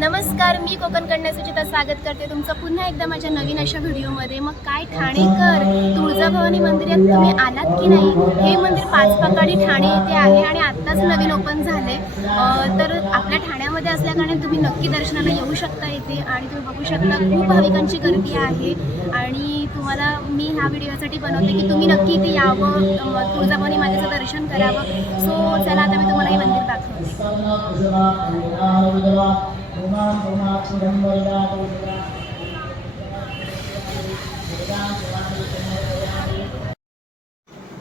नमस्कार मी कोकण कन्या सुचिता स्वागत करते तुमचं पुन्हा एकदा माझ्या नवीन अशा व्हिडिओमध्ये. मग काय ठाणेकर तुळजाभवानी मंदिरात तुम्ही आलात की नाही? हे मंदिर पाच पकाडी ठाणे येथे आहे आणि आत्ताच नवीन ओपन झाले तर आपल्या ठाण्यामध्ये असल्याकारणे तुम्ही नक्की दर्शनाला येऊ शकता इथे आणि तुम्ही बघू शकता खूप भाविकांची गर्दी आहे. आणि तुम्हाला मी ह्या व्हिडिओसाठी बनवते की तुम्ही नक्की इथे यावं तुळजाभवानी मातेचं दर्शन करावं. सो चला आता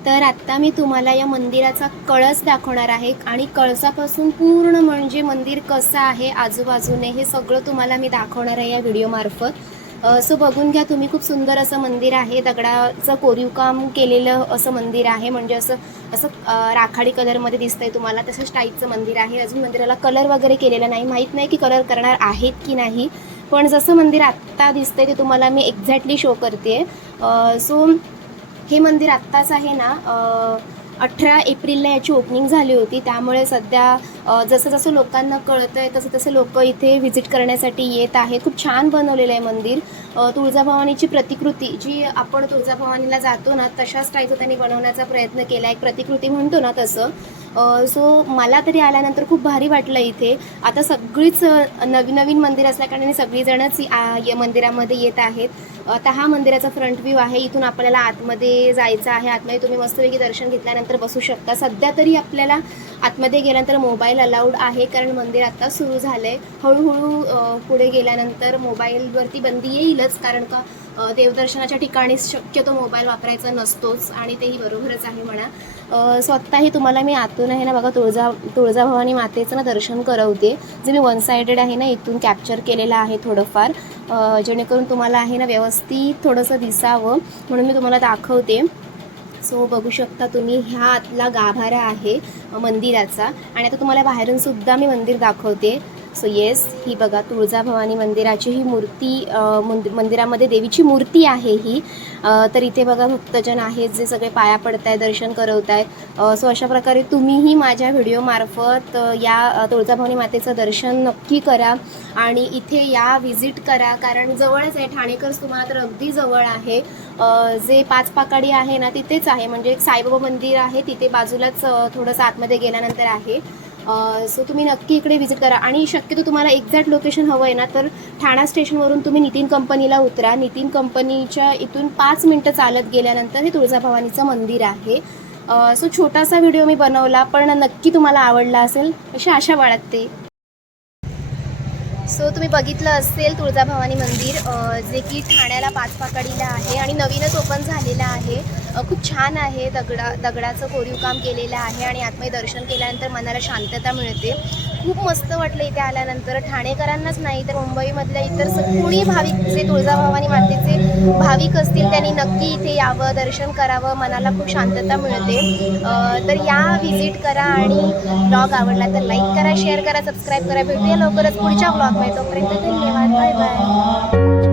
तर आत्ता मी तुम्हाला या मंदिराचा कळस दाखवणार आहे आणि कळसापासून पूर्ण म्हणजे मंदिर कसं आहे आजूबाजूने हे सगळं तुम्हाला मी दाखवणार आहे या व्हिडिओमार्फत सो बघून घ्या तुम्ही खूप सुंदर असं मंदिर आहे दगडाचं कोरीव काम केलेलं असं मंदिर आहे म्हणजे असं असं राखाडी कलरमध्ये दिसतंय तुम्हाला तसंच टाईपचं मंदिर आहे. अजून मंदिराला कलर वगैरे केलेला नाही माहीत नाही की कलर करणार आहेत की नाही पण जसं मंदिर आत्ता दिसतंय ते तुम्हाला मी एक्झॅक्टली शो करते सो हे मंदिर आत्ताच आहे ना अठरा एप्रिलला याची ओपनिंग झाली होती. त्यामुळे सध्या जसं जसं लोकांना कळतं आहे तसं तसं लोक इथे व्हिजिट करण्यासाठी येत आहेत खूप छान बनवलेलं आहे मंदिर. तुळजाभवानीची प्रतिकृती जी आपण तुळजाभवानीला जातो ना तशाच टाईपचं त्यांनी बनवण्याचा प्रयत्न केला. एक प्रतिकृती म्हणतो ना तसं. सो मला तरी आल्यानंतर खूप भारी वाटलं इथे. आता सगळीच नवीन नवीन मंदिर असल्याकारणाने सगळीजणच या या मंदिरामध्ये येत आहेत. आता हा मंदिराचा फ्रंट व्ह्यू आहे. इथून आपल्याला आतमध्ये जायचं आहे. आतमध्ये तुम्ही मस्तपैकी दर्शन घेतल्यानंतर बसू शकता. सध्या तरी आपल्याला आतमध्ये गेल्यानंतर मोबाईल अलाउड आहे कारण मंदिर आता सुरू झालं आहे हळूहळू पुढे गेल्यानंतर मोबाईलवरती बंदी येईलच कारण का देवदर्शनाच्या ठिकाणी शक्यतो मोबाईल वापरायचा नसतोच आणि तेही बरोबरच आहे म्हणा. स्वतःही तुम्हाला मी आतून आहे ना बघा तुळजा तुळजाभवानी मातेचं ना दर्शन करवते. जे मी वन सायडेड आहे ना इथून कॅप्चर केलेलं आहे थोडंफार. जेणेकरून तुम्हाला आहे ना व्यवस्थित थोडंसं दिसावं म्हणून मी तुम्हाला दाखवते. सो बघू शकता तुम्ही ह्या आतला गाभारा आहे मंदिराचा. आणि आता तुम्हाला बाहेरून सुद्धा मी मंदिर दाखवते. सो येस ही बघा तुळजाभवानी मंदिराची ही मूर्ती मंदिरामध्ये देवीची मूर्ती आहे ही. तर इथे बघा भक्तजन आहेत जे सगळे पाया पडत आहे दर्शन करवत आहे सो अशा प्रकारे तुम्हीही माझ्या व्हिडिओमार्फत या तुळजाभवानी मातेचं दर्शन नक्की करा. आणि इथे या व्हिजिट करा कारण जवळच आहे. ठाणेकर्स तुम्हाला तर अगदी जवळ आहे. जे पाच पाकाडी आहे ना तिथेच आहे. म्हणजे एक साईबाबा मंदिर आहे तिथे बाजूलाच थोडंसं आतमध्ये गेल्यानंतर आहे. सो तुम्ही नक्की इकडे व्हिजिट करा. आणि शक्यतो तुम्हाला एक्झॅक्ट लोकेशन हवं आहे ना तर ठाणा स्टेशनवरून तुम्ही नितीन कंपनीला उतरा. नितीन कंपनीच्या इथून पाच मिनटं चालत गेल्यानंतर हे तुळजाभवानीचं मंदिर आहे. सो छोटासा व्हिडिओ मी बनवला पण नक्की तुम्हाला आवडला असेल अशी आशा बाळगते. सो तुम्ही बघितलं असेल तुळजाभवानी मंदिर जे की ठाण्याला पाच पाकडीला आहे आणि नवीनच ओपन झालेलं आहे. खूप छान आहे दगडा दगडाचं कोरीव काम केलेलं आहे आणि आत्मय दर्शन केल्यानंतर मनाला शांतता मिळते. खूप मस्त वाटलं इथे आल्यानंतर. ठाणेकरांनाच नाही तर मुंबईमधल्या इतर कोणी भाविक जे तुळजाभवानी मातेचे भाविक असतील त्यांनी नक्की इथे यावं दर्शन करावं मनाला खूप शांतता मिळते. तर या व्हिजिट करा आणि ब्लॉग आवडला तर लाईक करा शेअर करा सबस्क्राईब करा. भेटूया लवकरच पुढच्या ब्लॉगमध्ये. तोपर्यंत धन्यवाद. Bye bye.